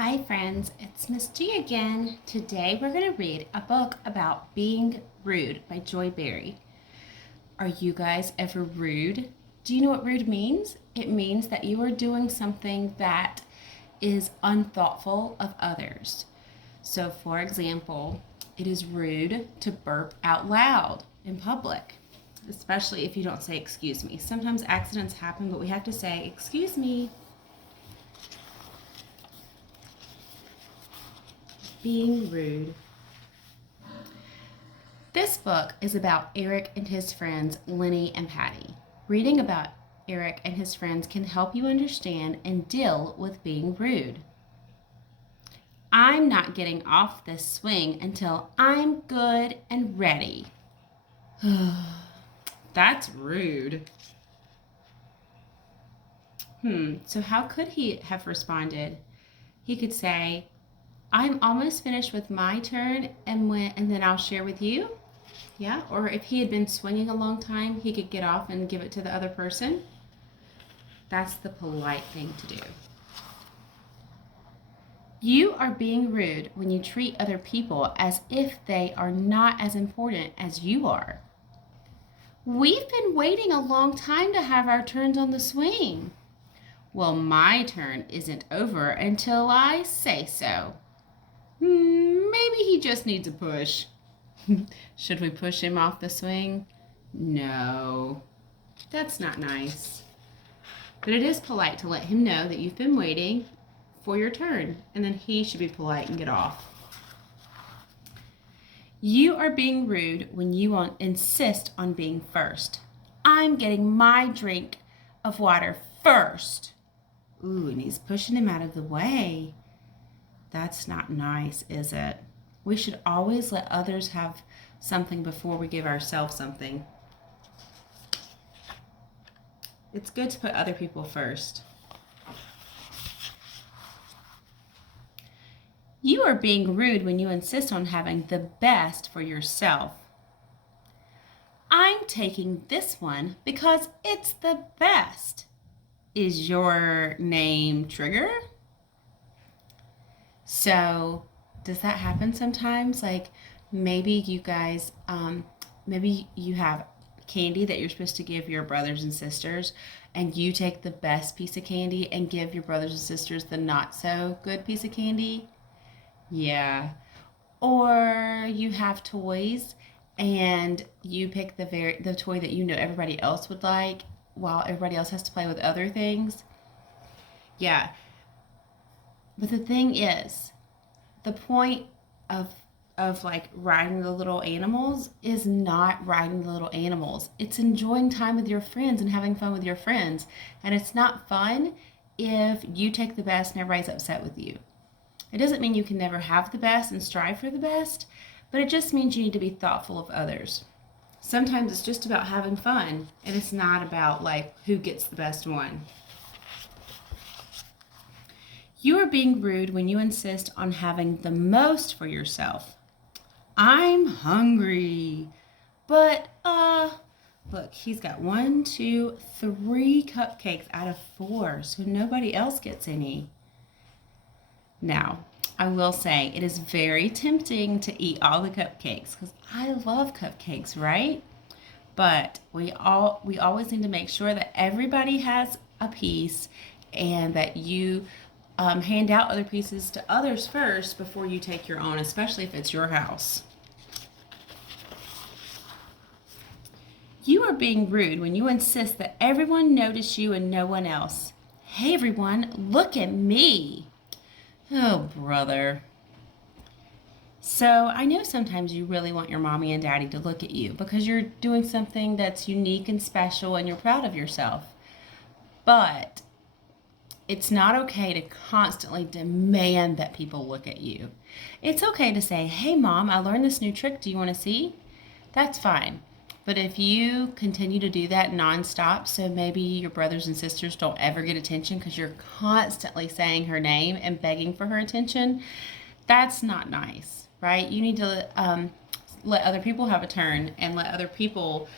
Hi friends, it's Miss G again. Today we're going to read a book about being rude by Joy Berry. Are you guys ever rude? Do you know what rude means? It means that you are doing something that is unthoughtful of others. So for example, it is rude to burp out loud in public, especially if you don't say excuse me. Sometimes accidents happen, but we have to say excuse me. Being rude. This book is about Eric and his friends Lenny and Patty. Reading about Eric and his friends can help you understand and deal with being rude. I'm not getting off this swing until I'm good and ready. That's rude. So how could he have responded? He could say, I'm almost finished with my turn and then I'll share with you. Yeah, or if he had been swinging a long time, he could get off and give it to the other person. That's the polite thing to do. You are being rude when you treat other people as if they are not as important as you are. We've been waiting a long time to have our turns on the swing. Well, my turn isn't over until I say so. Maybe he just needs a push. Should we push him off the swing? No, that's not nice. But it is polite to let him know that you've been waiting for your turn, and then he should be polite and get off. You are being rude when you insist on being first. I'm getting my drink of water first. Ooh, and he's pushing him out of the way. That's not nice, is it? We should always let others have something before we give ourselves something. It's good to put other people first. You are being rude when you insist on having the best for yourself. I'm taking this one because it's the best. Is your name Trigger? So, does that happen sometimes? Like maybe you guys, maybe you have candy that you're supposed to give your brothers and sisters, and you take the best piece of candy and give your brothers and sisters the not so good piece of candy. Yeah. Or you have toys and you pick the toy that you know everybody else would like while everybody else has to play with other things. Yeah. But the thing is, the point of like riding the little animals is not riding the little animals. It's enjoying time with your friends and having fun with your friends. And it's not fun if you take the best and everybody's upset with you. It doesn't mean you can never have the best and strive for the best, but it just means you need to be thoughtful of others. Sometimes it's just about having fun, and it's not about like who gets the best one. You are being rude when you insist on having the most for yourself. I'm hungry. But, look, he's got 1, 2, 3 cupcakes out of 4, so nobody else gets any. Now, I will say it is very tempting to eat all the cupcakes because I love cupcakes, right? But we always need to make sure that everybody has a piece and that you hand out other pieces to others first before you take your own, especially if it's your house. You are being rude when you insist that everyone notice you and no one else. Hey everyone, look at me. Oh, brother. So I know sometimes you really want your mommy and daddy to look at you because you're doing something that's unique and special and you're proud of yourself. But it's not okay to constantly demand that people look at you. It's okay to say, hey mom, I learned this new trick. Do you want to see? That's fine. But if you continue to do that nonstop, so maybe your brothers and sisters don't ever get attention because you're constantly saying her name and begging for her attention, that's not nice, right? You need to let other people have a turn and let other people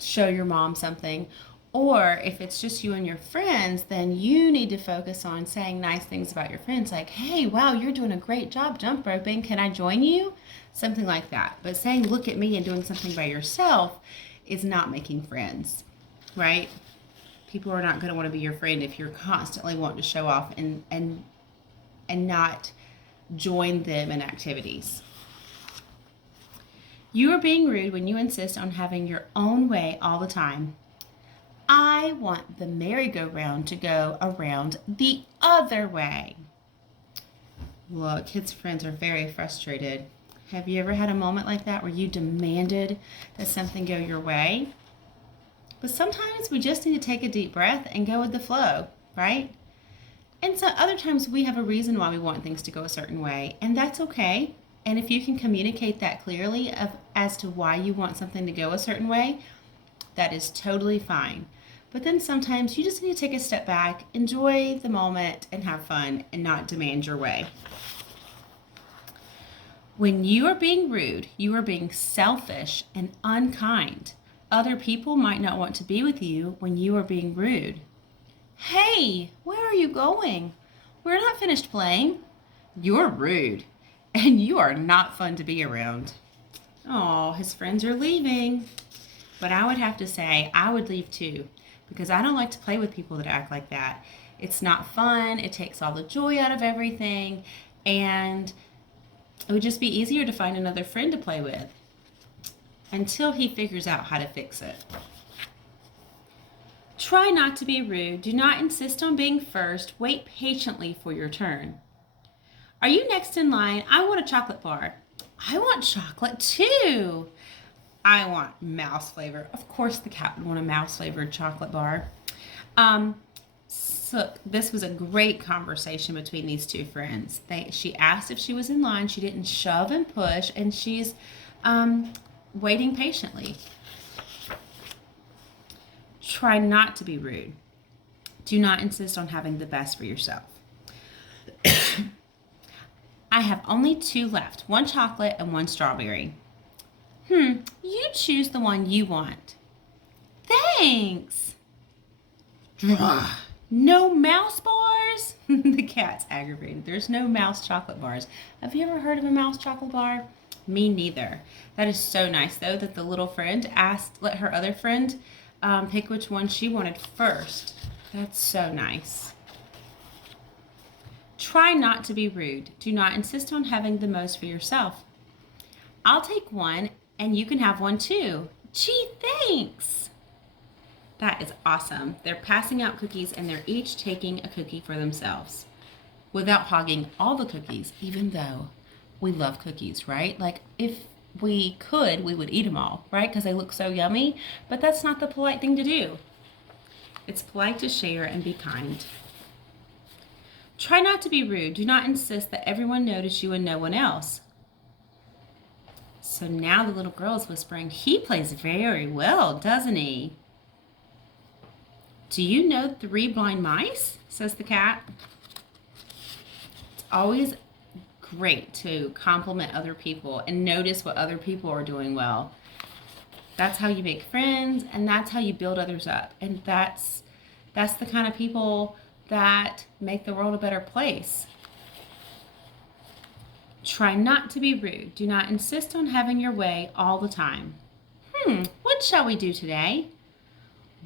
show your mom something, Or if it's just you and your friends, then you need to focus on saying nice things about your friends, like, hey, wow, you're doing a great job jump roping. Can I join you? Something like that. But saying, look at me, and doing something by yourself is not making friends, right? People are not going to want to be your friend if you're constantly wanting to show off and not join them in activities. You are being rude when you insist on having your own way all the time. I want the merry-go-round to go around the other way. Look, kids' friends are very frustrated. Have you ever had a moment like that where you demanded that something go your way? But sometimes we just need to take a deep breath and go with the flow, right? And so other times we have a reason why we want things to go a certain way, and that's okay. And if you can communicate that clearly as to why you want something to go a certain way, that is totally fine. But then sometimes you just need to take a step back, enjoy the moment, and have fun, and not demand your way. When you are being rude, you are being selfish and unkind. Other people might not want to be with you when you are being rude. Hey, where are you going? We're not finished playing. You're rude, and you are not fun to be around. Oh, his friends are leaving. But I would have to say I would leave too, because I don't like to play with people that act like that. It's not fun. It takes all the joy out of everything, and it would just be easier to find another friend to play with until he figures out how to fix it. Try not to be rude. Do not insist on being first. Wait patiently for your turn. Are you next in line? I want a chocolate bar. I want chocolate too. I want mouse flavor. Of course the cat would want a mouse flavored chocolate bar. So this was a great conversation between these two friends. She asked if she was in line. She didn't shove and push, and she's waiting patiently. Try not to be rude. Do not insist on having the best for yourself. I have only 2 left, 1 chocolate and 1 strawberry. You choose the one you want. Thanks. No mouse bars? The cat's aggravated. There's no mouse chocolate bars. Have you ever heard of a mouse chocolate bar? Me neither. That is so nice, though, that the little friend let her other friend pick which one she wanted first. That's so nice. Try not to be rude. Do not insist on having the most for yourself. I'll take 1, and you can have 1 too. Gee, thanks. That is awesome. They're passing out cookies, and they're each taking a cookie for themselves without hogging all the cookies, even though we love cookies, right? Like, if we could, we would eat them all, right? Because they look so yummy, but that's not the polite thing to do. It's polite to share and be kind. Try not to be rude. Do not insist that everyone notice you and no one else. So now the little girl is whispering, he plays very well, doesn't he? Do you know 3 blind mice? Says the cat. It's always great to compliment other people and notice what other people are doing well. That's how you make friends, and that's how you build others up. And that's the kind of people that make the world a better place. Try not to be rude. Do not insist on having your way all the time. What shall we do today?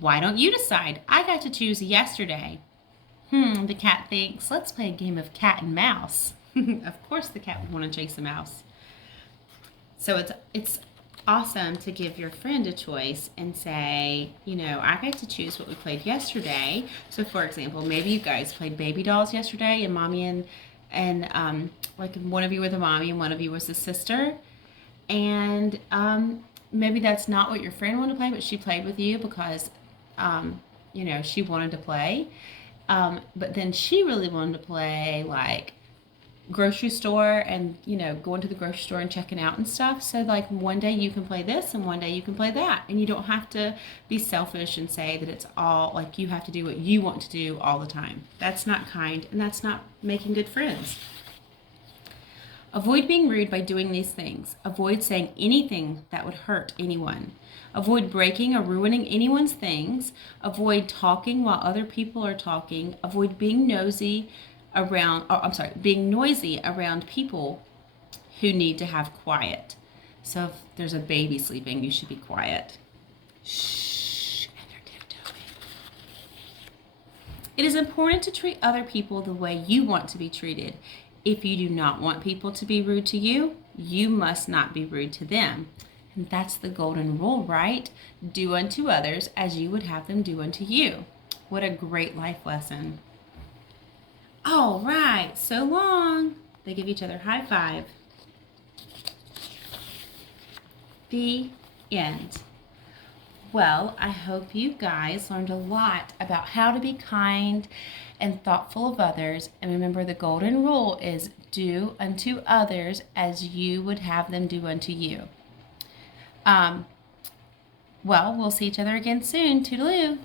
Why don't you decide? I got to choose yesterday. The cat thinks, let's play a game of cat and mouse. Of course the cat would want to chase a mouse. So it's awesome to give your friend a choice and say, I got to choose what we played yesterday. So for example, maybe you guys played baby dolls yesterday, and mommy and like one of you were the mommy and one of you was the sister. And maybe that's not what your friend wanted to play, but she played with you because she wanted to play. But then she really wanted to play like grocery store and, going to the grocery store and checking out and stuff. So like one day you can play this and one day you can play that. And you don't have to be selfish and say that it's all like you have to do what you want to do all the time. That's not kind, and that's not making good friends. Avoid being rude by doing these things. Avoid saying anything that would hurt anyone. Avoid breaking or ruining anyone's things. Avoid talking while other people are talking. Avoid being being noisy around people who need to have quiet. So if there's a baby sleeping, you should be quiet. Shh, and they're tiptoeing. It is important to treat other people the way you want to be treated. If you do not want people to be rude to you, you must not be rude to them. And that's the golden rule, right? Do unto others as you would have them do unto you. What a great life lesson. All right, so long. They give each other a high five. The end. Well, I hope you guys learned a lot about how to be kind and thoughtful of others. And remember, the golden rule is do unto others as you would have them do unto you. Well, we'll see each other again soon. Toodaloo.